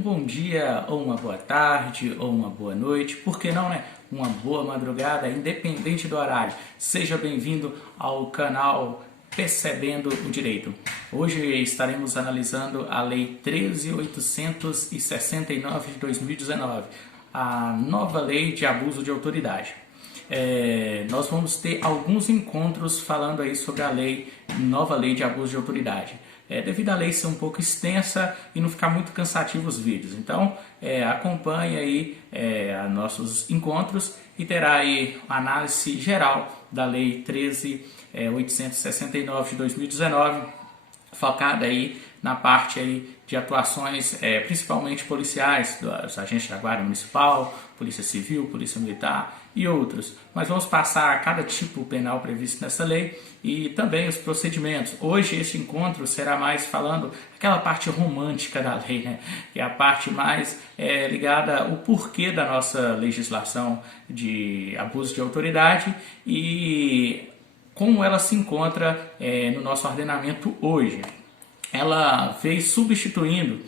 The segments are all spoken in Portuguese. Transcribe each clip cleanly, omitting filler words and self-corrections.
um bom dia, ou uma boa tarde, ou uma boa noite, por que não, né? Uma boa madrugada, independente do horário. Seja bem-vindo ao canal Percebendo o Direito. Hoje estaremos analisando a Lei 13.869 de 2019, a nova Lei de Abuso de Autoridade. Nós vamos ter alguns encontros falando aí sobre a nova lei de abuso de autoridade. Devido à lei ser um pouco extensa e não ficar muito cansativo os vídeos. Então, acompanhe aí nossos encontros e terá aí uma análise geral da Lei 13.869 de 2019, focada aí na parte aí de atuações principalmente policiais, dos agentes da Guarda Municipal, Polícia Civil, Polícia Militar e outros. Mas vamos passar cada tipo penal previsto nessa lei e também os procedimentos. Hoje este encontro será mais falando aquela parte romântica da lei, né? Que é a parte mais ligada ao porquê da nossa legislação de abuso de autoridade e como ela se encontra no nosso ordenamento hoje. Ela veio substituindo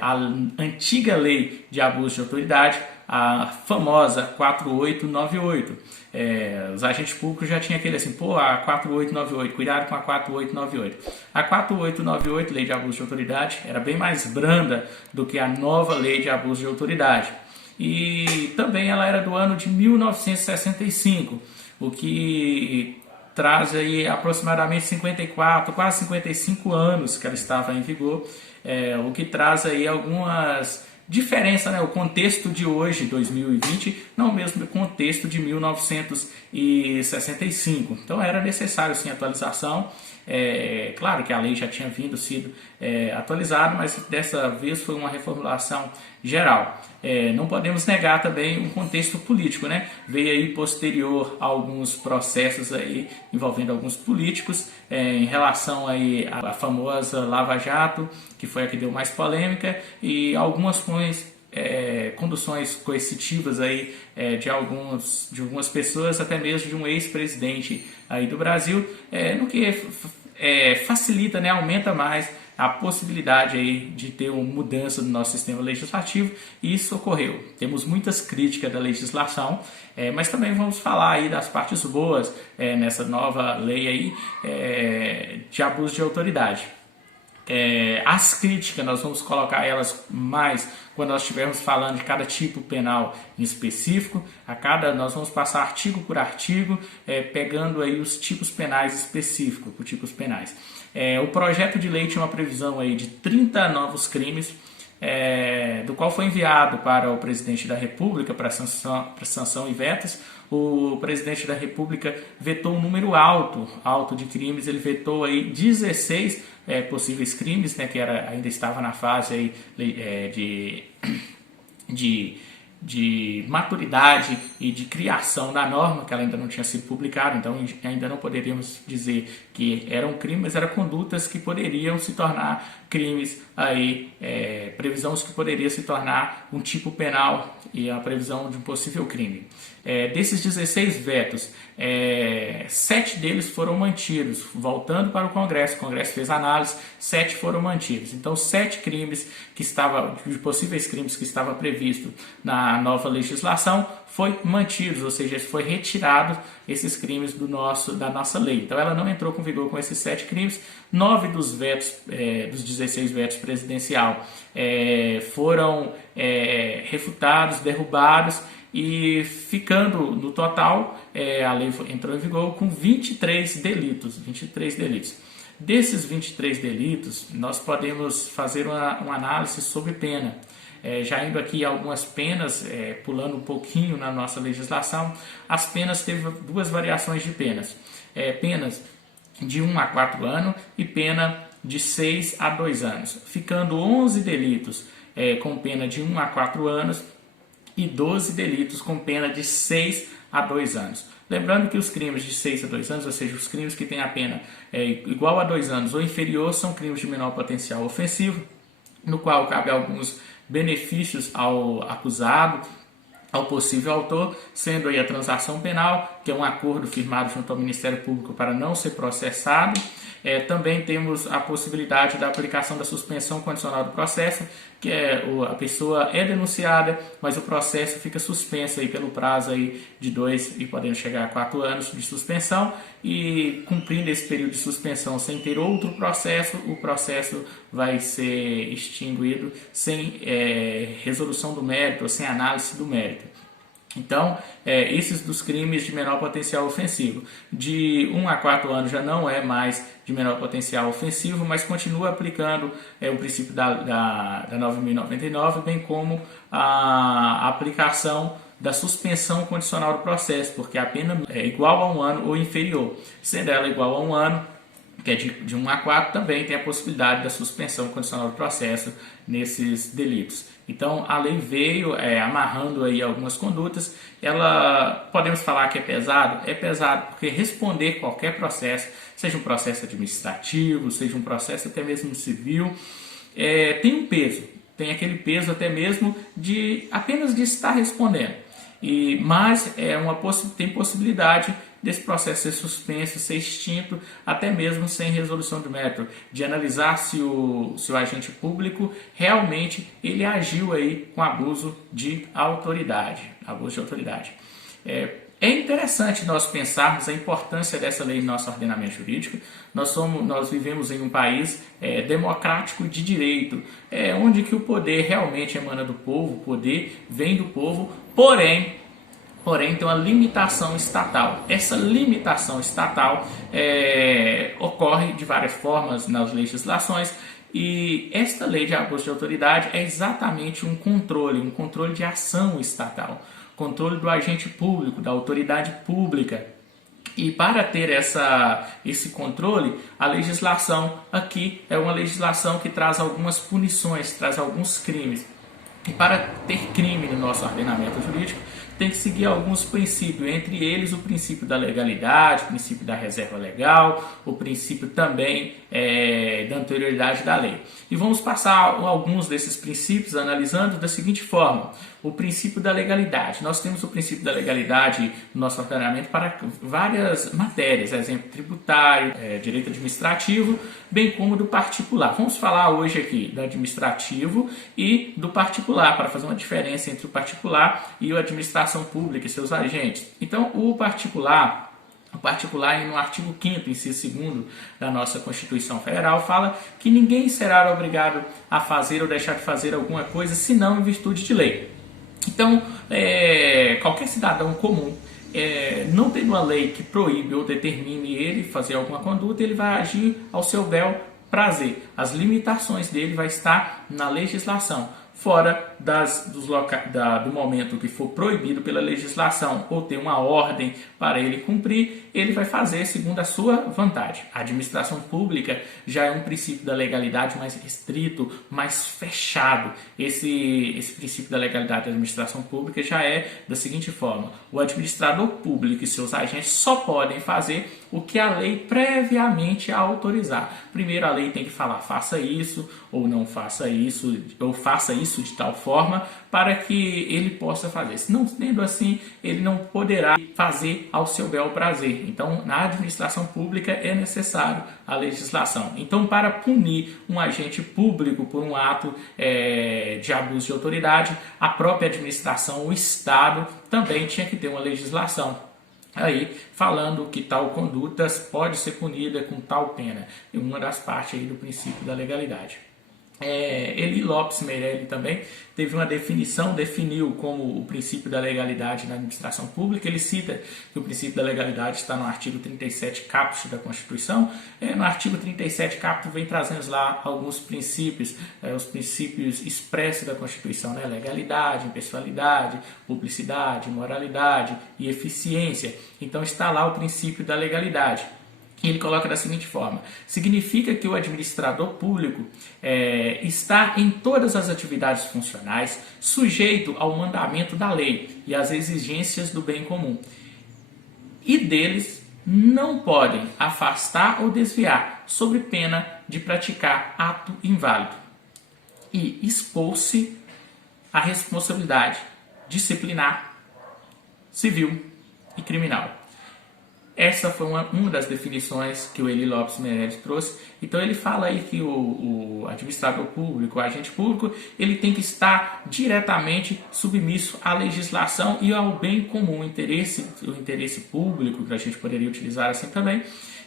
a antiga lei de abuso de autoridade, a famosa 4898. Os agentes públicos já tinham aquele assim, a 4898, cuidado com a 4898. A 4898, lei de abuso de autoridade, era bem mais branda do que a nova lei de abuso de autoridade. E também ela era do ano de 1965, o que traz aí aproximadamente 54, quase 55 anos que ela estava em vigor, o que traz aí algumas diferenças, né? O contexto de hoje, 2020, não é o mesmo contexto de 1965. Então era necessário sim atualização. Claro que a lei já tinha sido atualizada, mas dessa vez foi uma reformulação geral. Não podemos negar também o contexto político, né? Veio aí posterior a alguns processos aí envolvendo alguns políticos em relação aí à famosa Lava Jato, que foi a que deu mais polêmica, e algumas conduções coercitivas aí de algumas pessoas, até mesmo de um ex-presidente aí do Brasil, no que facilita, né, aumenta mais a possibilidade aí de ter uma mudança no nosso sistema legislativo, e isso ocorreu. Temos muitas críticas da legislação, mas também vamos falar aí das partes boas nessa nova lei aí de abuso de autoridade. As críticas nós vamos colocar elas mais quando nós estivermos falando de cada tipo penal em específico. Nós vamos passar artigo por artigo, pegando aí os tipos penais específicos, por tipos penais. O projeto de lei tinha uma previsão aí de 30 novos crimes, do qual foi enviado para o presidente da República para sanção e vetos. O presidente da República vetou um número alto de crimes. Ele vetou aí 16 possíveis crimes, né, que ainda estava na fase aí, de maturidade e de criação da norma, que ela ainda não tinha sido publicada, então ainda não poderíamos dizer que eram crimes, mas eram condutas que poderiam se tornar crimes, previsões que poderiam se tornar um tipo penal e a previsão de um possível crime. Desses 16 vetos, 7 deles foram mantidos, voltando para o Congresso fez análise, 7 foram mantidos. Então 7 crimes de possíveis crimes que estava previsto na nova legislação foi mantidos, ou seja, foi retirado esses crimes da nossa lei. Então ela não entrou com vigor com esses 7 crimes. 9 dos 16 vetos presidencial foram refutados, derrubados, e ficando no total, a lei entrou em vigor com 23 delitos. Desses 23 delitos, nós podemos fazer uma análise sobre pena. Já indo aqui algumas penas, pulando um pouquinho na nossa legislação, as penas teve 2 variações de penas. Penas de 1 a 4 anos e pena de 6 a 2 anos. Ficando 11 delitos com pena de 1 a 4 anos e 12 delitos com pena de 6 a 2 anos. Lembrando que os crimes de 6 a 2 anos, ou seja, os crimes que têm a pena igual a 2 anos ou inferior, são crimes de menor potencial ofensivo, no qual cabe alguns benefícios ao acusado, ao possível autor, sendo aí a transação penal que é um acordo firmado junto ao Ministério Público para não ser processado. Também temos a possibilidade da aplicação da suspensão condicional do processo, que a pessoa é denunciada, mas o processo fica suspenso aí pelo prazo aí de 2 e podendo chegar a 4 anos de suspensão, e cumprindo esse período de suspensão sem ter outro processo, o processo vai ser extinguido sem resolução do mérito, ou sem análise do mérito. Então, esses dos crimes de menor potencial ofensivo. De 1 a 4 anos já não é mais de menor potencial ofensivo, mas continua aplicando o princípio da 9.099, bem como a aplicação da suspensão condicional do processo, porque a pena é igual a 1 ano ou inferior. Sendo ela igual a 1 ano, que é de 1 a 4, também tem a possibilidade da suspensão condicional do processo nesses delitos. Então, a lei veio amarrando aí algumas condutas. Ela, podemos falar que é pesado porque responder qualquer processo, seja um processo administrativo, seja um processo até mesmo civil, tem um peso, tem aquele peso até mesmo apenas de estar respondendo. Mas tem possibilidade desse processo ser suspenso, ser extinto, até mesmo sem resolução de mérito, de analisar se o agente público realmente ele agiu aí com abuso de autoridade. É interessante nós pensarmos a importância dessa lei no nosso ordenamento jurídico. Nós vivemos em um país democrático de direito, onde que o poder realmente emana do povo, o poder vem do povo, porém tem uma limitação estatal. Essa limitação estatal ocorre de várias formas nas legislações, e esta lei de abuso de autoridade é exatamente um controle de ação estatal, controle do agente público, da autoridade pública. E para ter esse controle, a legislação aqui é uma legislação que traz algumas punições, traz alguns crimes. E para ter crime no nosso ordenamento jurídico, tem que seguir alguns princípios, entre eles o princípio da legalidade, o princípio da reserva legal, o princípio também da anterioridade da lei. E vamos passar alguns desses princípios analisando da seguinte forma: o princípio da legalidade. Nós temos o princípio da legalidade no nosso ordenamento para várias matérias, exemplo tributário, direito administrativo, bem como do particular. Vamos falar hoje aqui do administrativo e do particular, para fazer uma diferença entre o particular e a administração pública e seus agentes. Então, o particular, no artigo 5º, inciso 2º da nossa Constituição Federal, fala que ninguém será obrigado a fazer ou deixar de fazer alguma coisa, senão em virtude de lei. Então, qualquer cidadão comum, não tendo uma lei que proíbe ou determine ele fazer alguma conduta, ele vai agir ao seu bel prazer. As limitações dele vai estar na legislação, fora do momento que for proibido pela legislação ou ter uma ordem para ele cumprir, ele vai fazer segundo a sua vontade. A administração pública já é um princípio da legalidade mais restrito, mais fechado. Esse princípio da legalidade da administração pública já é da seguinte forma: o administrador público e seus agentes só podem fazer o que a lei previamente autorizar. Primeiro a lei tem que falar faça isso ou não faça isso, ou faça isso de tal forma para que ele possa fazer. Se não sendo assim, ele não poderá fazer ao seu bel prazer. Então, na administração pública é necessário a legislação. Então, para punir um agente público por um ato de abuso de autoridade, a própria administração, o Estado, também tinha que ter uma legislação aí falando que tal conduta pode ser punida com tal pena. E uma das partes aí do princípio da legalidade. Eli Lopes Meirelli também teve uma definiu como o princípio da legalidade na administração pública. Ele cita que o princípio da legalidade está no artigo 37 caput da Constituição. No artigo 37 caput vem trazendo lá alguns princípios, os princípios expressos da Constituição, né? Legalidade, impessoalidade, publicidade, moralidade e eficiência. Então está lá o princípio da legalidade. Ele coloca da seguinte forma: significa que o administrador público está em todas as atividades funcionais sujeito ao mandamento da lei e às exigências do bem comum, e deles não podem afastar ou desviar, sob pena de praticar ato inválido e expor-se à responsabilidade disciplinar, civil e criminal. Essa foi uma das definições que o Eli Lopes Meirelles trouxe. Então ele fala aí que o administrador público, o agente público, ele tem que estar diretamente submisso à legislação e ao bem comum, o interesse público, que a gente poderia utilizar assim também.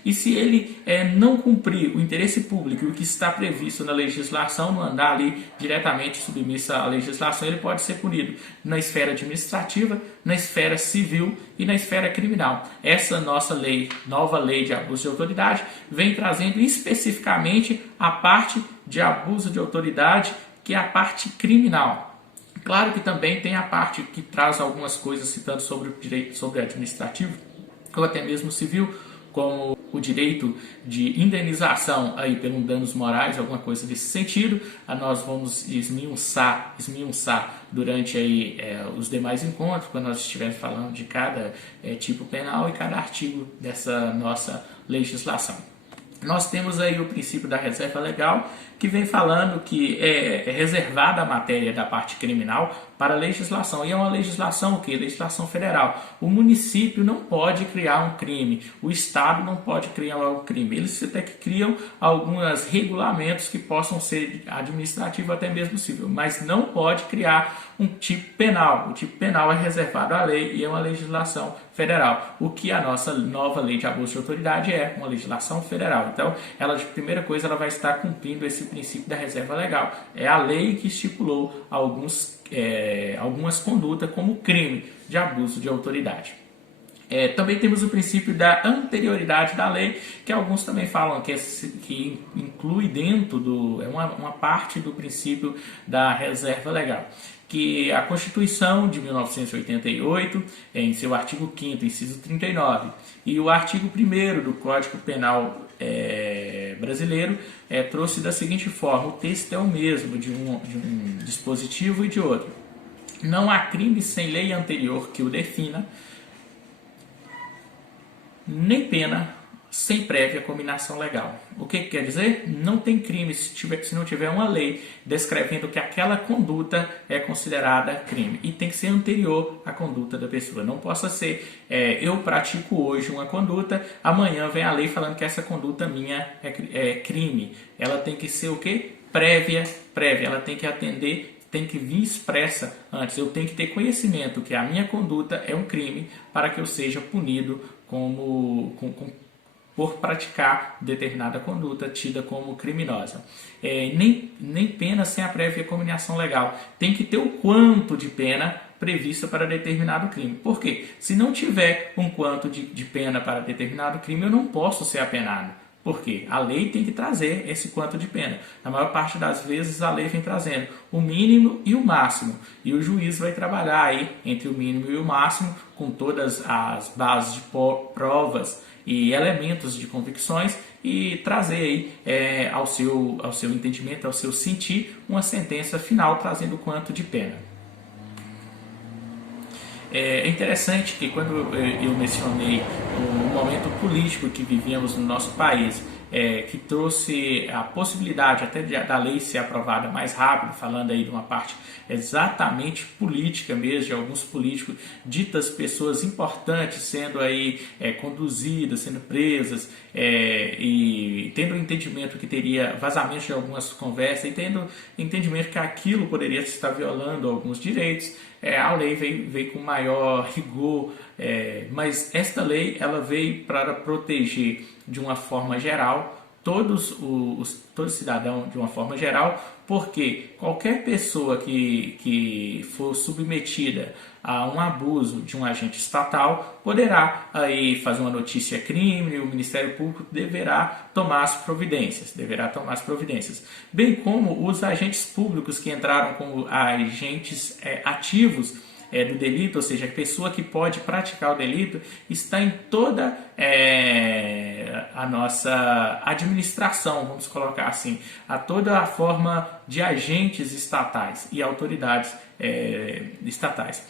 E se ele não cumprir o interesse público e o que está previsto na legislação, não andar ali diretamente submisso à legislação, ele pode ser punido na esfera administrativa, na esfera civil e na esfera criminal. Essa nossa lei, nova lei de abuso de autoridade, vem trazendo especificamente a parte de abuso de autoridade, que é a parte criminal. Claro que também tem a parte que traz algumas coisas citando sobre o direito sobre administrativo, ou até mesmo civil, como o direito de indenização aí pelos danos morais, alguma coisa desse sentido. Nós vamos esmiuçar durante aí, os demais encontros, quando nós estivermos falando de cada tipo penal e cada artigo dessa nossa legislação. Nós temos aí o princípio da reserva legal, que vem falando que é reservada a matéria da parte criminal para a legislação. E é uma legislação o quê? Legislação federal. O município não pode criar um crime, o Estado não pode criar um crime. Eles até que criam alguns regulamentos que possam ser administrativo, até mesmo civil, mas não pode criar um tipo penal. O tipo penal é reservado à lei e é uma legislação federal. O que a nossa nova lei de abuso de autoridade é uma legislação federal. Então, ela, de primeira coisa, ela vai estar cumprindo esse princípio da reserva legal. É a lei que estipulou algumas condutas como crime de abuso de autoridade. Também temos o princípio da anterioridade da lei, que alguns também falam que inclui dentro uma parte do princípio da reserva legal, que a Constituição de 1988, em seu artigo 5º, inciso 39, e o artigo 1º do Código Penal brasileiro trouxe da seguinte forma: o texto é o mesmo de um dispositivo e de outro. Não há crime sem lei anterior que o defina, nem pena sem prévia cominação legal. O que quer dizer? Não tem crime se não tiver uma lei descrevendo que aquela conduta é considerada crime. E tem que ser anterior à conduta da pessoa. Não possa ser, eu pratico hoje uma conduta, amanhã vem a lei falando que essa conduta minha é crime. Ela tem que ser o quê? Prévia. Ela tem que atender, tem que vir expressa antes. Eu tenho que ter conhecimento que a minha conduta é um crime para que eu seja punido por praticar determinada conduta tida como criminosa. Nem pena sem a prévia cominação legal. Tem que ter o quanto de pena prevista para determinado crime. Por quê? Se não tiver um quanto de pena para determinado crime, eu não posso ser apenado. Por quê? A lei tem que trazer esse quanto de pena. Na maior parte das vezes a lei vem trazendo o mínimo e o máximo. E o juiz vai trabalhar aí entre o mínimo e o máximo com todas as bases de provas e elementos de convicções e trazer aí ao seu entendimento, ao seu sentir, uma sentença final trazendo o quanto de pena. É interessante que quando eu mencionei o momento político que vivíamos no nosso país, que trouxe a possibilidade até da lei ser aprovada mais rápido, falando aí de uma parte exatamente política mesmo, de alguns políticos, ditas pessoas importantes sendo aí conduzidas, sendo presas, e tendo o entendimento que teria vazamento de algumas conversas e tendo entendimento que aquilo poderia estar violando alguns direitos, a lei veio com maior rigor, mas esta lei ela veio para proteger de uma forma geral todo cidadão de uma forma geral, porque qualquer pessoa que for submetida a um abuso de um agente estatal poderá aí fazer uma notícia crime e o Ministério Público deverá tomar as providências, bem como os agentes públicos que entraram como agentes ativos do delito, ou seja, a pessoa que pode praticar o delito está em toda a nossa administração, vamos colocar assim, a toda a forma de agentes estatais e autoridades estatais.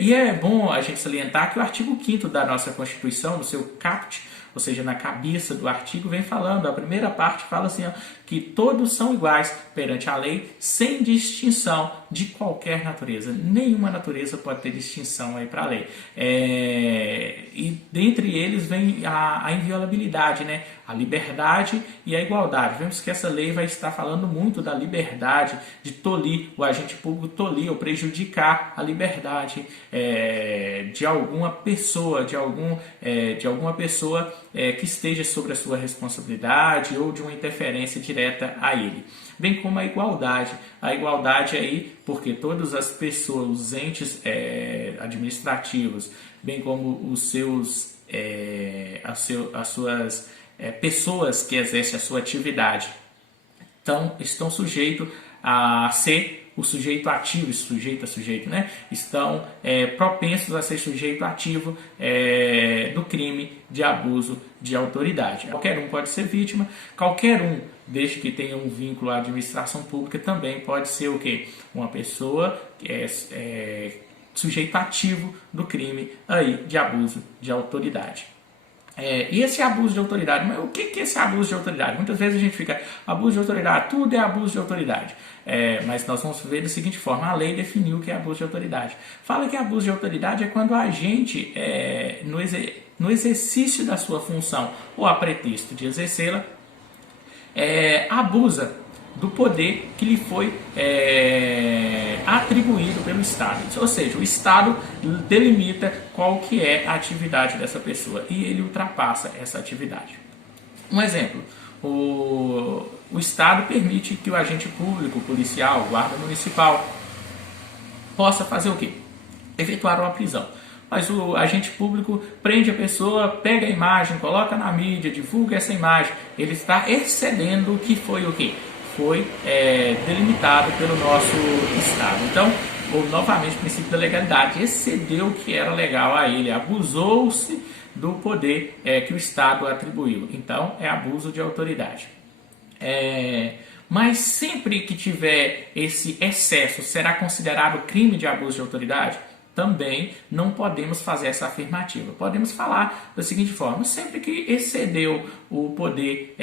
E é bom a gente salientar que o artigo 5º da nossa Constituição, no seu caput, ou seja, na cabeça do artigo, vem falando, a primeira parte fala assim, que todos são iguais perante a lei, sem distinção de qualquer natureza. Nenhuma natureza pode ter distinção aí para a lei. E dentre eles vem a inviolabilidade, né? A liberdade e a igualdade. Vemos que essa lei vai estar falando muito da liberdade, de tolir, o agente público tolir ou prejudicar a liberdade de alguma pessoa, de alguma pessoa que esteja sobre a sua responsabilidade ou de uma interferência direta a ele. Bem como a igualdade aí, porque todas as pessoas, os entes administrativos, bem como os seus, as suas pessoas que exercem a sua atividade, então estão sujeitos a ser o sujeito ativo, sujeito, né? Estão propensos a ser sujeito ativo do crime de abuso de autoridade. Qualquer um pode ser vítima, qualquer um, desde que tenha um vínculo à administração pública, também pode ser o quê? Uma pessoa que é sujeito ativo do crime aí de abuso de autoridade. E esse abuso de autoridade, mas o que é esse abuso de autoridade? Muitas vezes a gente fica, abuso de autoridade, tudo é abuso de autoridade. Mas nós vamos ver da seguinte forma, a lei definiu o que é abuso de autoridade. Fala que abuso de autoridade é quando a gente, no exercício da sua função, ou a pretexto de exercê-la, abusa do poder que lhe foi atribuído pelo Estado. Ou seja, o Estado delimita qual que é a atividade dessa pessoa e ele ultrapassa essa atividade. Um exemplo, o Estado permite que o agente público, policial, guarda municipal, possa fazer o quê? Efetuar uma prisão. Mas o agente público prende a pessoa, pega a imagem, coloca na mídia, divulga essa imagem. Ele está excedendo o que foi o quê? Foi delimitado pelo nosso Estado. Então, novamente, o princípio da legalidade, excedeu o que era legal a ele, abusou-se do poder que o Estado atribuiu. Então, é abuso de autoridade. Mas sempre que tiver esse excesso, será considerado crime de abuso de autoridade? Também não podemos fazer essa afirmativa. Podemos falar da seguinte forma, sempre que excedeu o poder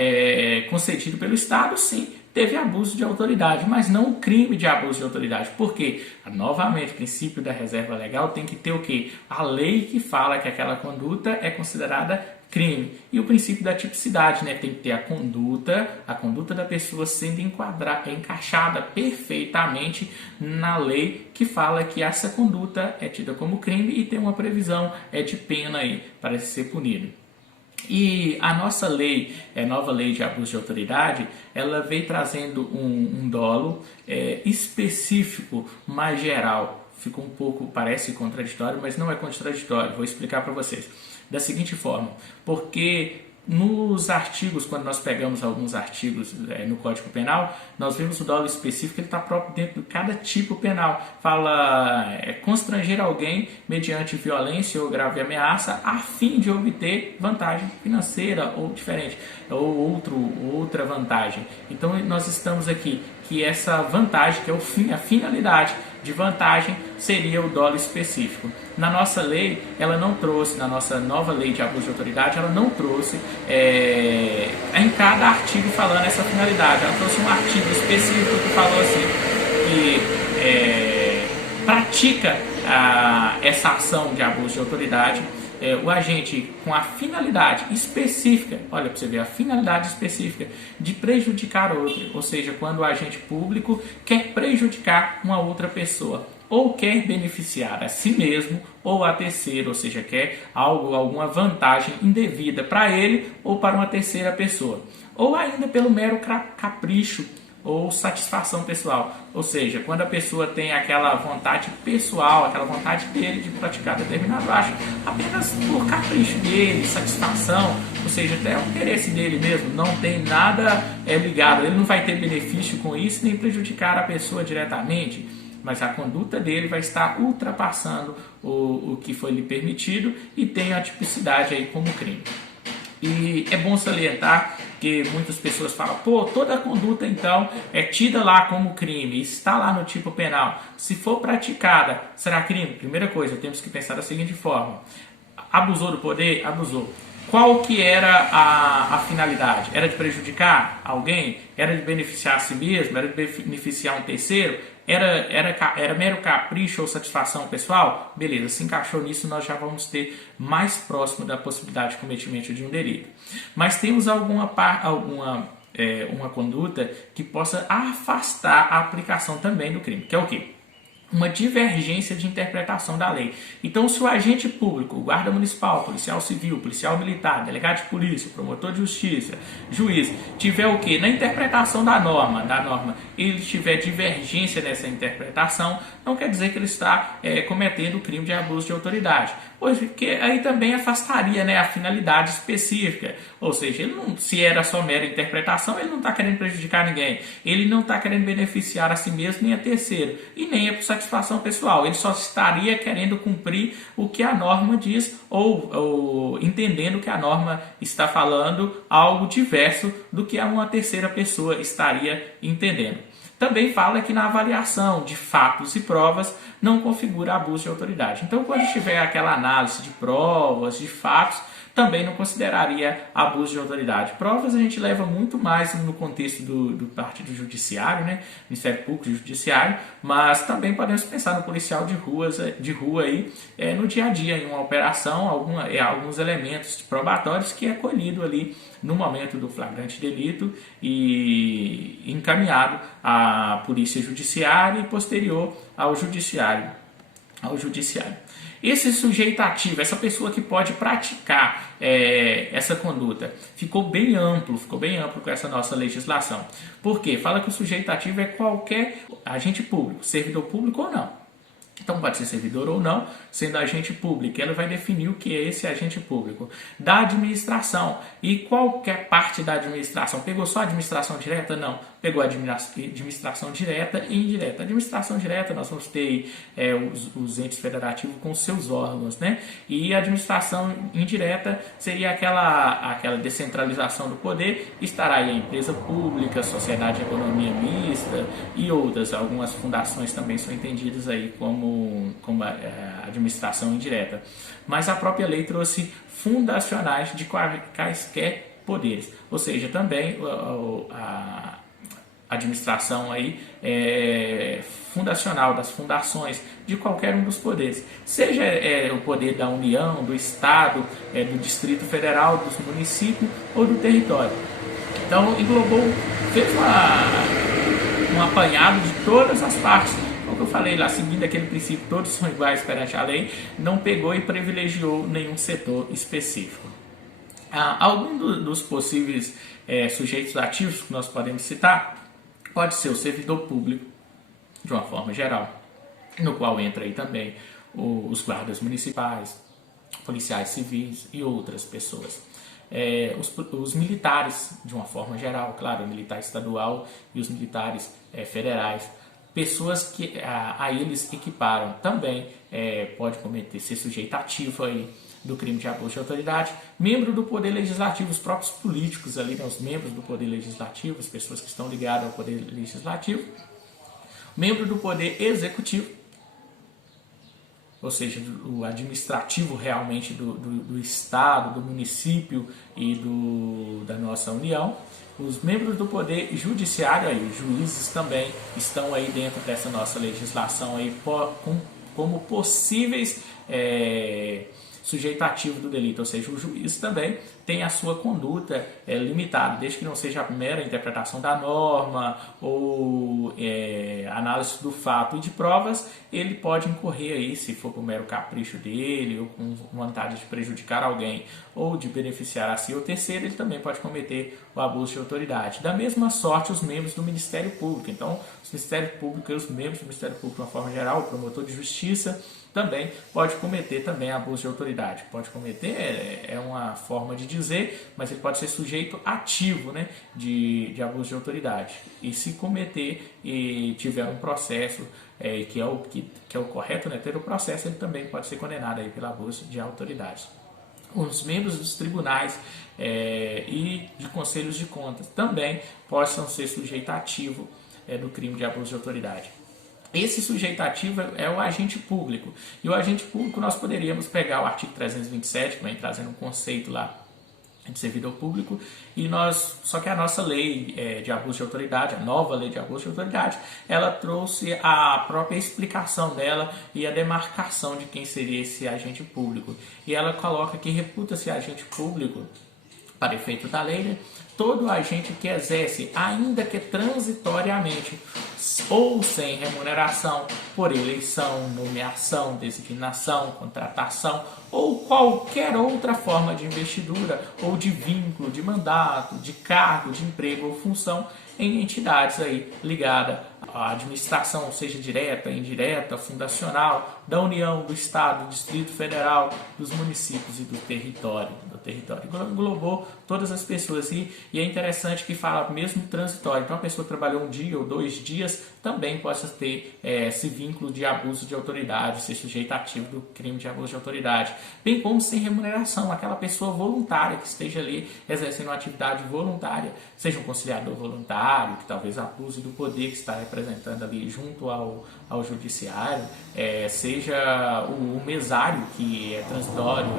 concedido pelo Estado, sim, teve abuso de autoridade, mas não o crime de abuso de autoridade. Por quê? Novamente, o princípio da reserva legal tem que ter o quê? A lei que fala que aquela conduta é considerada crime. E o princípio da tipicidade, né? Tem que ter a conduta da pessoa sendo encaixada perfeitamente na lei que fala que essa conduta é tida como crime e tem uma previsão de pena aí para ser punido. E a nossa lei, nova lei de abuso de autoridade, ela veio trazendo um dolo específico, mais geral. Fica um pouco, parece contraditório, mas não é contraditório. Vou explicar para vocês. Da seguinte forma, porque nos artigos, quando nós pegamos alguns artigos no Código Penal, nós vemos o dolo específico, ele está próprio dentro de cada tipo penal. Fala constranger alguém mediante violência ou grave ameaça a fim de obter vantagem financeira ou diferente, ou outra vantagem. Então nós estamos aqui que essa vantagem, que é a finalidade de vantagem, seria o dolo específico. Na nossa lei, ela não trouxe, na nossa nova lei de abuso de autoridade, ela não trouxe em cada artigo falando essa finalidade. Ela trouxe um artigo específico que falou assim, que pratica essa ação de abuso de autoridade, o agente com a finalidade específica, olha para você ver, a finalidade específica de prejudicar outro, ou seja, quando o agente público quer prejudicar uma outra pessoa, ou quer beneficiar a si mesmo ou a terceiro, ou seja, quer alguma vantagem indevida para ele ou para uma terceira pessoa, ou ainda pelo mero capricho ou satisfação pessoal, ou seja, quando a pessoa tem aquela vontade pessoal, aquela vontade dele de praticar determinado ato, apenas por capricho dele, satisfação, ou seja, até o interesse dele mesmo, não tem nada ligado, ele não vai ter benefício com isso, nem prejudicar a pessoa diretamente, mas a conduta dele vai estar ultrapassando o que foi lhe permitido e tem a tipicidade aí como crime. E é bom salientar que muitas pessoas falam, toda conduta então é tida lá como crime, está lá no tipo penal. Se for praticada, será crime? Primeira coisa, temos que pensar da seguinte forma, abusou do poder? Abusou. Qual que era a finalidade? Era de prejudicar alguém? Era de beneficiar a si mesmo? Era de beneficiar um terceiro? Era mero capricho ou satisfação pessoal? Beleza, se encaixou nisso, nós já vamos ter mais próximo da possibilidade de cometimento de um delito. Mas temos uma conduta que possa afastar a aplicação também do crime, que é o quê? Uma divergência de interpretação da lei. Então, se o agente público, o guarda municipal, policial civil, policial militar, delegado de polícia, promotor de justiça, juiz, tiver o quê? Na interpretação da norma, ele tiver divergência nessa interpretação, não quer dizer que ele está cometendo o crime de abuso de autoridade. Pois que aí também afastaria, né, a finalidade específica. Ou seja, ele não, se era só mera interpretação, ele não está querendo prejudicar ninguém. Ele não está querendo beneficiar a si mesmo nem a terceiro. E nem é por satisfação pessoal. Ele só estaria querendo cumprir o que a norma diz ou entendendo que a norma está falando algo diverso do que uma terceira pessoa estaria entendendo. Também fala que na avaliação de fatos e provas não configura abuso de autoridade. Então, quando tiver aquela análise de provas, de fatos, também não consideraria abuso de autoridade. Provas a gente leva muito mais no contexto do partido judiciário, né? Ministério Público e Judiciário, mas também podemos pensar no policial de rua aí, no dia a dia, em uma operação, alguns elementos probatórios que é colhido ali no momento do flagrante delito e encaminhado à polícia judiciária e posterior ao judiciário. Esse sujeito ativo, essa pessoa que pode praticar essa conduta, ficou bem amplo com essa nossa legislação. Por quê? Fala que o sujeito ativo é qualquer agente público, servidor público ou não. Então pode ser servidor ou não, sendo agente público. Ela vai definir o que é esse agente público. Da administração. E qualquer parte da administração. Pegou só a administração direta? Não. Pegou a administração direta e indireta. A administração direta nós vamos ter os entes federativos com seus órgãos, né? E a administração indireta seria aquela descentralização do poder. Estará aí a empresa pública, sociedade de economia mista e outras. Algumas fundações também são entendidas aí como a administração indireta. Mas a própria lei trouxe fundacionais de quaisquer poderes. Ou seja, também a administração aí fundacional das fundações de qualquer um dos poderes. Seja o poder da União, do Estado, do Distrito Federal, dos municípios ou do território. Então, englobou, fez um apanhado de todas as partes. Como eu falei lá, seguindo aquele princípio, todos são iguais perante a lei, não pegou e privilegiou nenhum setor específico. Algum dos possíveis sujeitos ativos que nós podemos citar pode ser o servidor público, de uma forma geral, no qual entra aí também os guardas municipais, policiais civis e outras pessoas. Os militares, de uma forma geral, claro, o militar estadual e os militares federais, pessoas que a eles equiparam também pode ser sujeito ativo aí do crime de abuso de autoridade. Membro do Poder Legislativo, os próprios políticos ali, né, os membros do Poder Legislativo, as pessoas que estão ligadas ao Poder Legislativo. Membro do Poder Executivo, ou seja, o administrativo realmente do Estado, do município e da nossa União. Os membros do Poder Judiciário, aí, os juízes também estão aí dentro dessa nossa legislação aí, como possíveis sujeito ativo do delito, ou seja, o juiz também tem a sua conduta limitada, desde que não seja a mera interpretação da norma ou análise do fato e de provas, ele pode incorrer aí, se for por mero capricho dele ou com vontade de prejudicar alguém ou de beneficiar a si ou terceiro, ele também pode cometer o abuso de autoridade. Da mesma sorte, os membros do Ministério Público. Então, os Ministérios Públicos e os membros do Ministério Público, de uma forma geral, o promotor de justiça, também pode cometer também abuso de autoridade. Pode cometer, é uma forma de dizer, mas ele pode ser sujeito ativo, né, de abuso de autoridade. E se cometer e tiver um processo, que é o correto, né, ter o processo, ele também pode ser condenado aí pelo abuso de autoridade. Os membros dos tribunais e de conselhos de contas também possam ser sujeito ativo do crime de abuso de autoridade. Esse sujeito ativo é o agente público. E o agente público nós poderíamos pegar o artigo 327, que vem trazendo um conceito lá de servidor público, e só que a nossa lei de abuso de autoridade, a nova lei de abuso de autoridade, ela trouxe a própria explicação dela e a demarcação de quem seria esse agente público. E ela coloca que reputa-se agente público, para efeito da lei, né, todo agente que exerce, ainda que transitoriamente ou sem remuneração, por eleição, nomeação, designação, contratação ou qualquer outra forma de investidura ou de vínculo, de mandato, de cargo, de emprego ou função em entidades aí ligadas à administração, seja direta, indireta, fundacional, da União, do Estado, do Distrito Federal, dos municípios e do território. Englobou todas as pessoas e é interessante que fala mesmo transitório. Então, a pessoa que trabalhou um dia ou 2 dias também possa ter esse vínculo de abuso de autoridade, ser sujeito ativo do crime de abuso de autoridade, bem como sem remuneração, aquela pessoa voluntária que esteja ali exercendo uma atividade voluntária, seja um conciliador voluntário, que talvez abuse do poder que está representando ali junto ao judiciário, seja o mesário, que é transitório,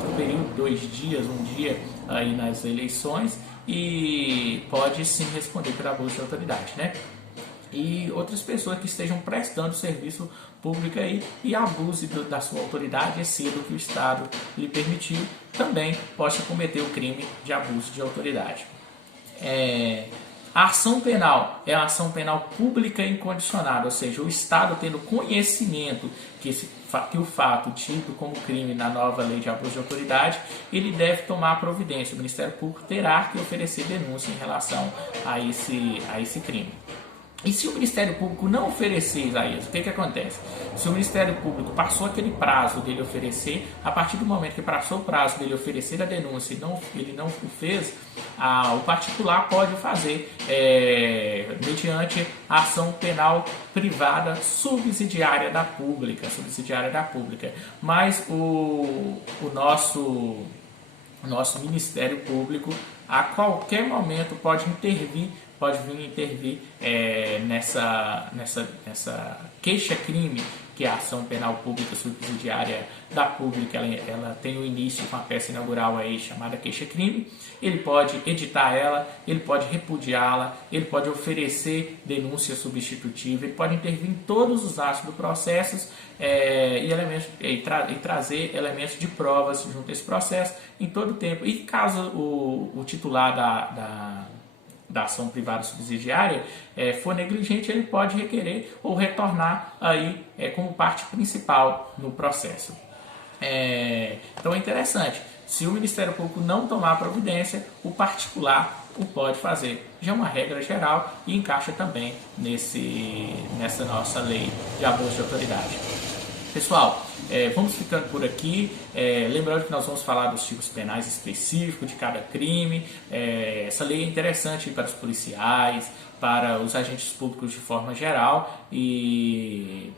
por um período, 2 dias, 1 dia aí nas eleições, e pode sim responder por abuso de autoridade, né? E outras pessoas que estejam prestando serviço público aí e abuse da sua autoridade, exceda o que o Estado lhe permitiu, também possa cometer o crime de abuso de autoridade. A ação penal é a ação penal pública incondicionada, ou seja, o Estado tendo conhecimento que o fato tido como crime na nova lei de abuso de autoridade, ele deve tomar providência. O Ministério Público terá que oferecer denúncia em relação a esse crime. E se o Ministério Público não oferecer, Isaías, o que acontece? Se o Ministério Público passou aquele prazo dele oferecer, a partir do momento que passou o prazo dele oferecer a denúncia e ele não o fez, o particular pode fazer mediante a ação penal privada subsidiária da pública. Mas o nosso Ministério Público a qualquer momento pode vir intervir nessa queixa-crime, que é a ação penal pública subsidiária da pública. Ela tem o início com a peça inaugural aí chamada queixa-crime. Ele pode editar ela, ele pode repudiá-la, ele pode oferecer denúncia substitutiva, ele pode intervir em todos os atos do processo e trazer elementos de provas junto a esse processo em todo o tempo. E caso o titular da ação privada subsidiária for negligente, ele pode requerer ou retornar aí como parte principal no processo. Então é interessante, se o Ministério Público não tomar providência, o particular o pode fazer. Já é uma regra geral e encaixa também nessa nossa lei de abuso de autoridade. Pessoal, vamos ficando por aqui, lembrando que nós vamos falar dos tipos penais específicos de cada crime. Essa lei é interessante para os policiais, para os agentes públicos de forma geral, e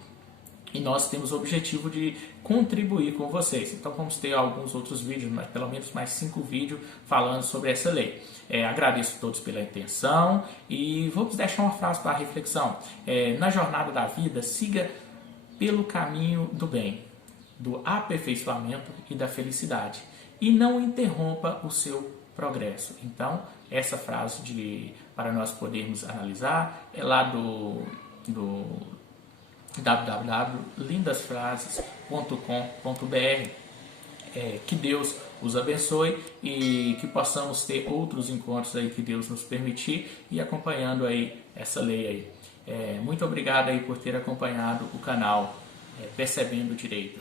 nós temos o objetivo de contribuir com vocês. Então vamos ter alguns outros vídeos, pelo menos mais 5 vídeos falando sobre essa lei. Agradeço a todos pela atenção e vamos deixar uma frase para a reflexão. Na jornada da vida, siga pelo caminho do bem, do aperfeiçoamento e da felicidade, e não interrompa o seu progresso. Então, essa frase para nós podermos analisar é lá do www.lindasfrases.com.br. Que Deus os abençoe e que possamos ter outros encontros aí que Deus nos permitir e acompanhando aí essa lei aí. Muito obrigado aí por ter acompanhado o canal Percebendo Direito.